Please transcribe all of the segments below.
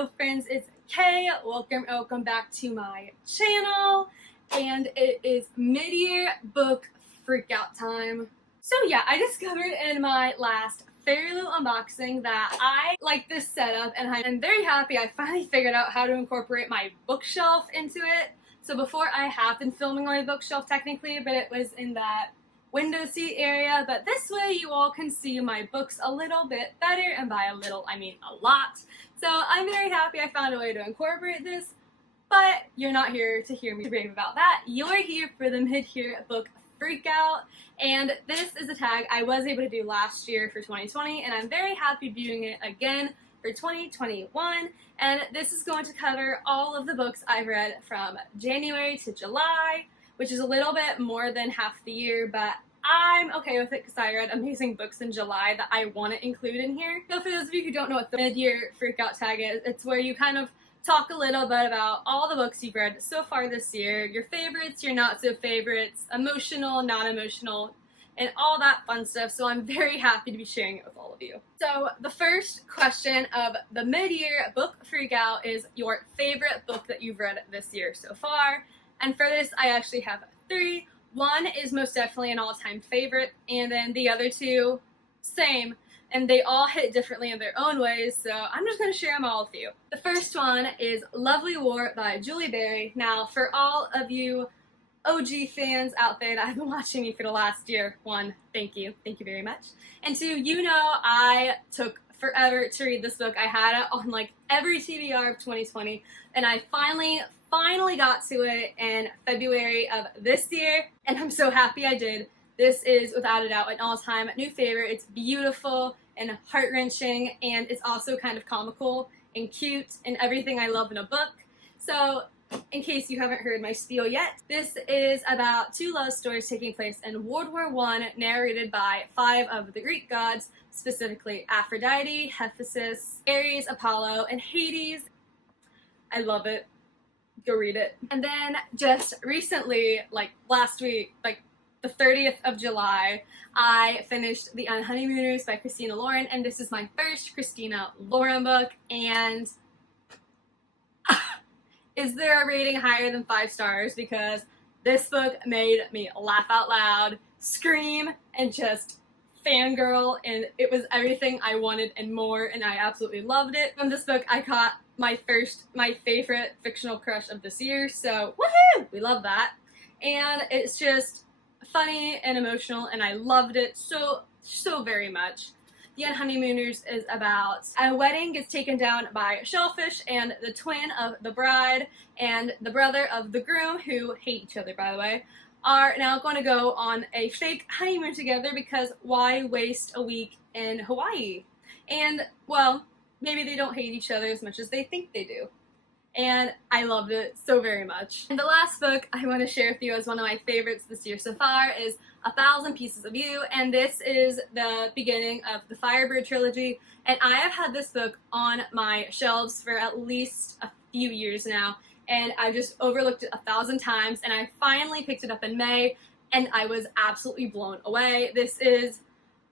Hello friends, it's Kay. Welcome back to my channel. And it is mid-year book freakout time. So yeah, I discovered in my last Fairy Loot unboxing that I like this setup, and I am very happy I finally figured out how to incorporate my bookshelf into it. So before, I have been filming on my bookshelf technically, but it was in that window seat area, but this way you all can see my books a little bit better, and by a little I mean a lot. So I'm very happy I found a way to incorporate this, but you're not here to hear me rave about that. You're here for the Mid-Year Book Freakout, and this is a tag I was able to do last year for 2020, and I'm very happy doing it again for 2021, and this is going to cover all of the books I've read from January to July, which is a little bit more than half the year, but I'm okay with it because I read amazing books in July that I want to include in here. So for those of you who don't know what the Mid-Year Freakout tag is, it's where you kind of talk a little bit about all the books you've read so far this year, your favorites, your not so favorites, emotional, not emotional, and all that fun stuff. So I'm very happy to be sharing it with all of you. So the first question of the Mid-Year Book Freakout is your favorite book that you've read this year so far. And for this, I actually have three. One is most definitely an all-time favorite, and then the other two, same. And they all hit differently in their own ways, so I'm just going to share them all with you. The first one is Lovely War by Julie Berry. Now, for all of you OG fans out there that have been watching me for the last year, one, thank you very much. And two, you know I took forever to read this book. I had it on like every TBR of 2020, and I finally got to it in February of this year, and I'm so happy I did. This is without a doubt an all-time new favorite. It's beautiful and heart-wrenching, and it's also kind of comical and cute and everything I love in a book. So in case you haven't heard my spiel yet, this is about two love stories taking place in World War I, narrated by 5 of the Greek gods, specifically Aphrodite, Hephaestus, Ares, Apollo, and Hades. I love it. Go read it. And then just recently, like last week, like the 30th of July, I finished The Honeymooners by Christina Lauren, and this is my first Christina Lauren book, and is there a rating higher than 5 stars? Because this book made me laugh out loud, scream, and just fangirl, and it was everything I wanted and more, and I absolutely loved it. From this book, I caught my favorite fictional crush of this year, so woohoo! We love that. And it's just funny and emotional, and I loved it so very much. The Honeymooners is about a wedding gets taken down by shellfish, and the twin of the bride and the brother of the groom, who hate each other by the way, are now going to go on a fake honeymoon together because why waste a week in Hawaii? And well, maybe they don't hate each other as much as they think they do. And I loved it so very much. And the last book I want to share with you as one of my favorites this year so far is 1,000 Pieces of You, and this is the beginning of the Firebird trilogy, and I have had this book on my shelves for at least a few years now, and I just overlooked it 1,000 times, and I finally picked it up in May, and I was absolutely blown away. This is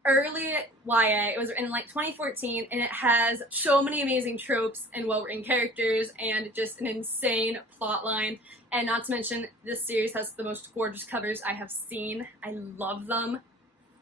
early YA. It was written in like 2014, and it has so many amazing tropes and well-written characters and just an insane plot line. And not to mention, this series has the most gorgeous covers I have seen. I love them.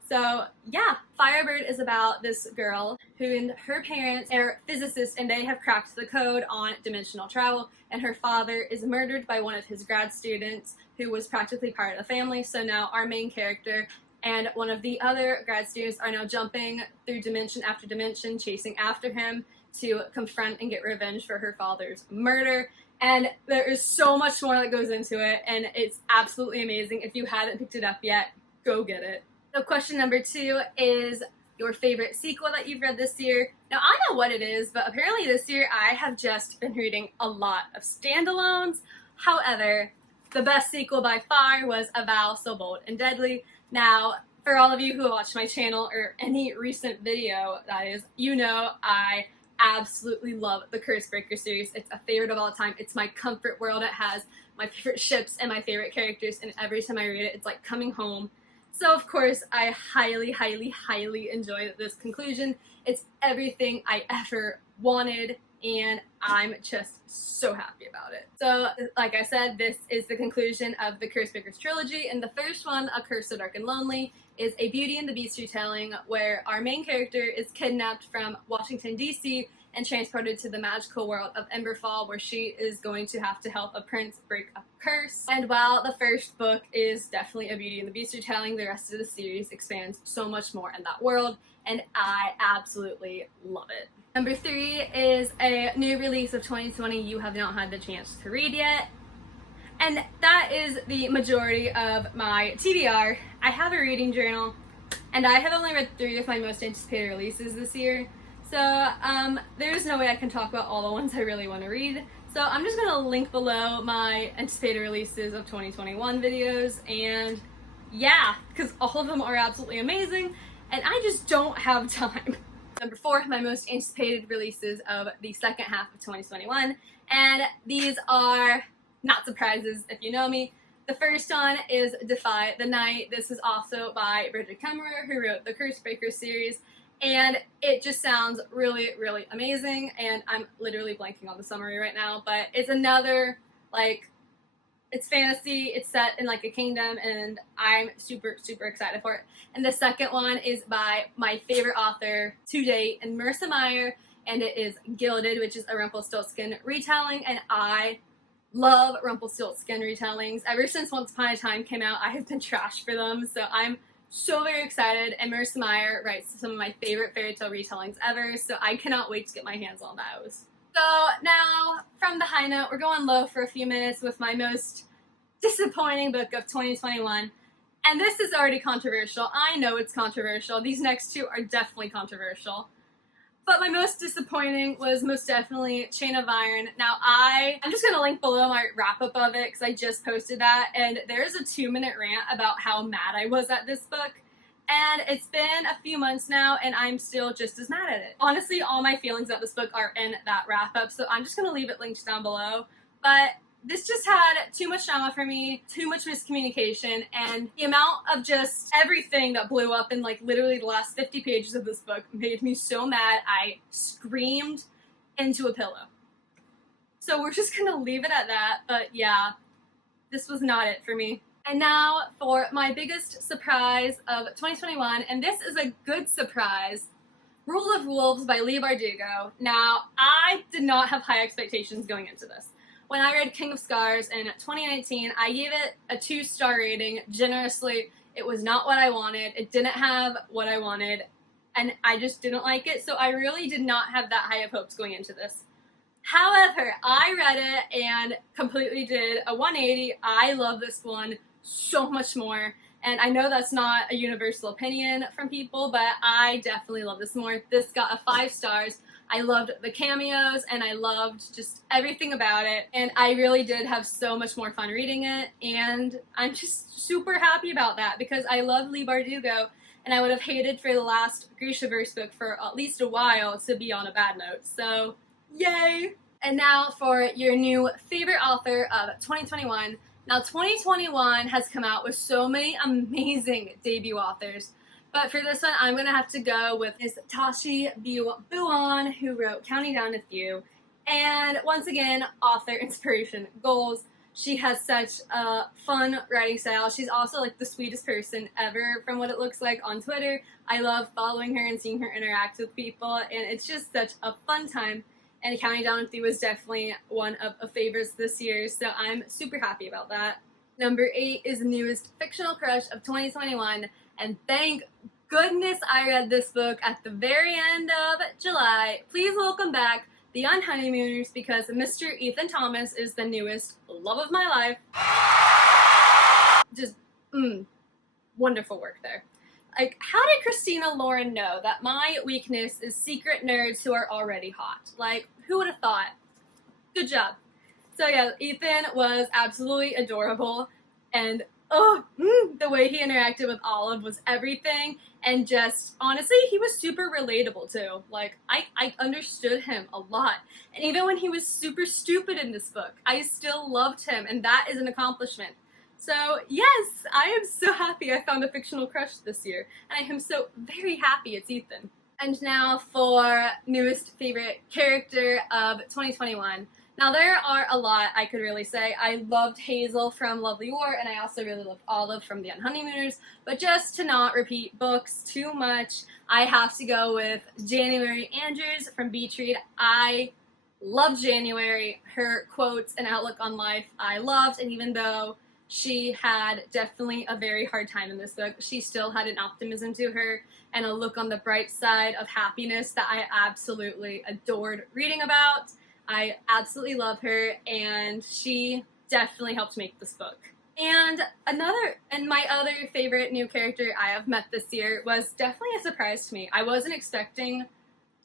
So yeah, Firebird is about this girl who and her parents are physicists, and they have cracked the code on dimensional travel, and her father is murdered by one of his grad students who was practically part of the family. So now our main character and one of the other grad students are now jumping through dimension after dimension, chasing after him to confront and get revenge for her father's murder. And there is so much more that goes into it, and it's absolutely amazing. If you haven't picked it up yet, go get it. So question number 2 is your favorite sequel that you've read this year. Now, I know what it is, but apparently this year I have just been reading a lot of standalones. However, the best sequel by far was A Vow So Bold and Deadly. Now, for all of you who watch my channel or any recent video, that is, you know I absolutely love the Cursebreaker series. It's a favorite of all time. It's my comfort world. It has my favorite ships and my favorite characters, and every time I read it, it's like coming home. So of course, I highly enjoy this conclusion. It's everything I ever wanted and I'm just so happy about it. So, like I said, this is the conclusion of the Curse Breakers trilogy, and the first one, A Curse So Dark and Lonely, is a Beauty and the Beast retelling where our main character is kidnapped from Washington, D.C. and transported to the magical world of Emberfall, where she is going to have to help a prince break a curse. And while the first book is definitely a Beauty and the Beast retelling, the rest of the series expands so much more in that world, and I absolutely love it. Number 3 is a new release of 2020 you have not had the chance to read yet. And that is the majority of my TBR. I have a reading journal, and I have only read 3 of my most anticipated releases this year. So there's no way I can talk about all the ones I really want to read. So I'm just going to link below my anticipated releases of 2021 videos, and yeah, because all of them are absolutely amazing, and I just don't have time. Number 4, my most anticipated releases of the second half of 2021, and these are not surprises if you know me. The first one is Defy the Night. This is also by Bridget Kemmerer, who wrote the Curse Breakers series, and it just sounds really, really amazing, and I'm literally blanking on the summary right now, but it's another, like, it's fantasy, it's set in like a kingdom, and I'm super, super excited for it. And the second one is by my favorite author to date, and Marissa Meyer, and it is Gilded, which is a Rumpelstiltskin retelling, and I love Rumpelstiltskin retellings. Ever since Once Upon a Time came out, I have been trashed for them, so I'm so very excited, and Marissa Meyer writes some of my favorite fairy tale retellings ever, so I cannot wait to get my hands on those. So now, from the high note, we're going low for a few minutes with my most disappointing book of 2021. And this is already controversial. I know it's controversial. These next 2 are definitely controversial. But my most disappointing was most definitely Chain of Iron. Now, I'm just going to link below my wrap-up of it because I just posted that. And there's a 2-minute rant about how mad I was at this book. And it's been a few months now, and I'm still just as mad at it. Honestly, all my feelings about this book are in that wrap-up, so I'm just going to leave it linked down below. But this just had too much drama for me, too much miscommunication, and the amount of just everything that blew up in like literally the last 50 pages of this book made me so mad I screamed into a pillow. So we're just going to leave it at that, but yeah, this was not it for me. And now for my biggest surprise of 2021, and this is a good surprise, Rule of Wolves by Leigh Bardugo. Now, I did not have high expectations going into this. When I read King of Scars in 2019, I gave it a 2-star rating generously. It was not what I wanted. It didn't have what I wanted, and I just didn't like it, so I really did not have that high of hopes going into this. However, I read it and completely did a 180. I love this one so much more, and I know that's not a universal opinion from people, but I definitely love this more. This got a 5 stars. I loved the cameos, and I loved just everything about it, and I really did have so much more fun reading it, and I'm just super happy about that because I love Leigh Bardugo, and I would have hated for the last Grishaverse book for at least a while to be on a bad note, so yay! And now for your new favorite author of 2021. Now, 2021 has come out with so many amazing debut authors, but for this one, I'm going to have to go with Ms. Tashi Buwan, who wrote Counting Down with You. And once again, author inspiration goals. She has such a fun writing style. She's also like the sweetest person ever from what it looks like on Twitter. I love following her and seeing her interact with people, and it's just such a fun time. And Counting Down with You was definitely one of the favorites this year, so I'm super happy about that. Number 8 is the newest fictional crush of 2021, and thank goodness I read this book at the very end of July. Please welcome back The Unhoneymooners, because Mr. Ethan Thomas is the newest love of my life. Just, wonderful work there. Like, how did Christina Lauren know that my weakness is secret nerds who are already hot? Like, who would have thought? Good job. So yeah, Ethan was absolutely adorable, and the way he interacted with Olive was everything, and just, honestly, he was super relatable too. Like, I understood him a lot, and even when he was super stupid in this book, I still loved him, and that is an accomplishment. So yes, I am so happy I found a fictional crush this year, and I am so very happy it's Ethan. And now for newest favorite character of 2021. Now there are a lot I could really say. I loved Hazel from Lovely War, and I also really loved Olive from The Unhoneymooners, but just to not repeat books too much, I have to go with January Andrews from Beach Read. I loved January. Her quotes and outlook on life I loved, and even though she had definitely a very hard time in this book, she still had an optimism to her and a look on the bright side of happiness that I absolutely adored reading about. I absolutely love her, and she definitely helped make this book. And my other favorite new character I have met this year was definitely a surprise to me. I wasn't expecting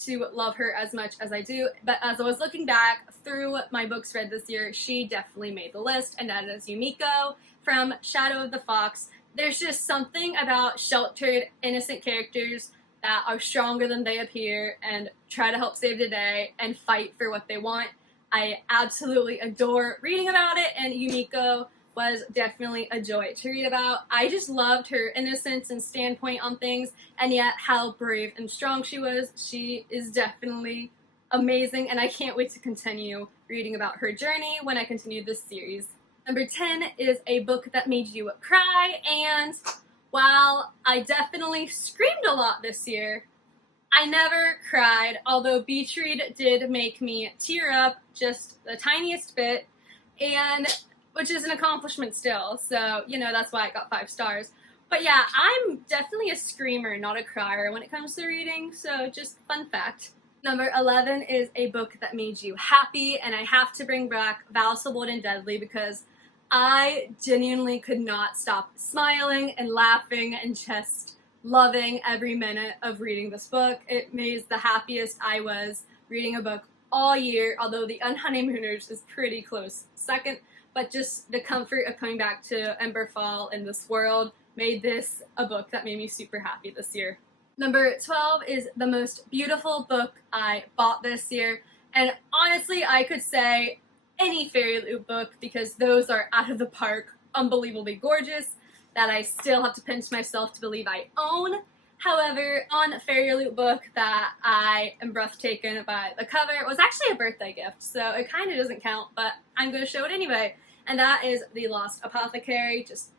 to love her as much as I do, but as I was looking back through my books read this year, she definitely made the list, and that is Yumiko from Shadow of the Fox. There's just something about sheltered, innocent characters that are stronger than they appear and try to help save the day and fight for what they want. I absolutely adore reading about it, and Yumiko was definitely a joy to read about. I just loved her innocence and standpoint on things, and yet how brave and strong she was. She is definitely amazing, and I can't wait to continue reading about her journey when I continue this series. Number 10 is a book that made you cry, and while I definitely screamed a lot this year, I never cried, although Beach Read did make me tear up just the tiniest bit, and which is an accomplishment still, so, you know, that's why I got 5 stars. But yeah, I'm definitely a screamer, not a crier when it comes to reading, so just fun fact. Number 11 is a book that made you happy, and I have to bring back Vow So Bold and Deadly because I genuinely could not stop smiling and laughing and just loving every minute of reading this book. It made the happiest I was reading a book all year, although The Unhoneymooners is pretty close second, but just the comfort of coming back to Emberfall in this world made this a book that made me super happy this year. Number 12 is the most beautiful book I bought this year, and honestly I could say any Fairy Loot book because those are out of the park, unbelievably gorgeous, that I still have to pinch myself to believe I own. However, on Fairy Loot book that I am breathtaken by the cover, it was actually a birthday gift, so it kind of doesn't count, but I'm going to show it anyway, and that is The Lost Apothecary. Just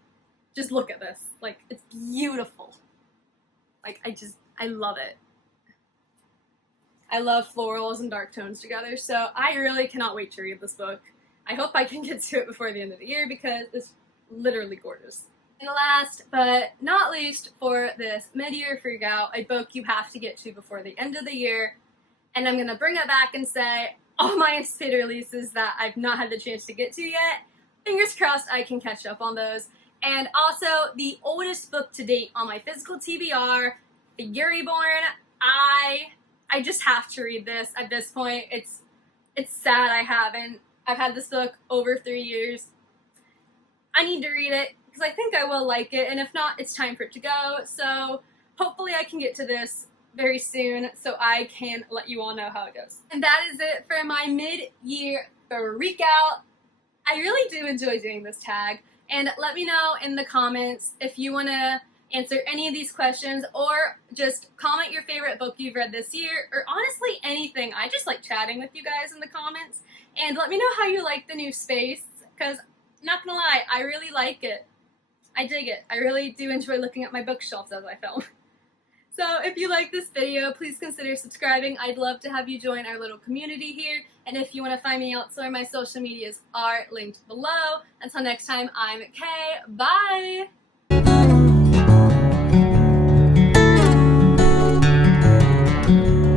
look at this. Like, it's beautiful. Like, I love it. I love florals and dark tones together, so I really cannot wait to read this book. I hope I can get to it before the end of the year because it's literally gorgeous. And last but not least for this mid-year freak out, a book you have to get to before the end of the year, and I'm going to bring it back and say all my anticipated releases that I've not had the chance to get to yet, fingers crossed I can catch up on those. And also the oldest book to date on my physical TBR, Figureborn. I just have to read this at this point. It's sad I haven't. I've had this book over 3 years. I need to read it because I think I will like it, and if not, it's time for it to go. So hopefully I can get to this very soon so I can let you all know how it goes. And that is it for my mid-year freak out. I really do enjoy doing this tag, and let me know in the comments if you want to answer any of these questions, or just comment your favorite book you've read this year, or honestly anything. I just like chatting with you guys in the comments, and let me know how you like the new space, because not gonna lie, I really like it. I dig it. I really do enjoy looking at my bookshelves as I film. So if you like this video, please consider subscribing. I'd love to have you join our little community here, and if you want to find me elsewhere, my social medias are linked below. Until next time, I'm Kay. Bye!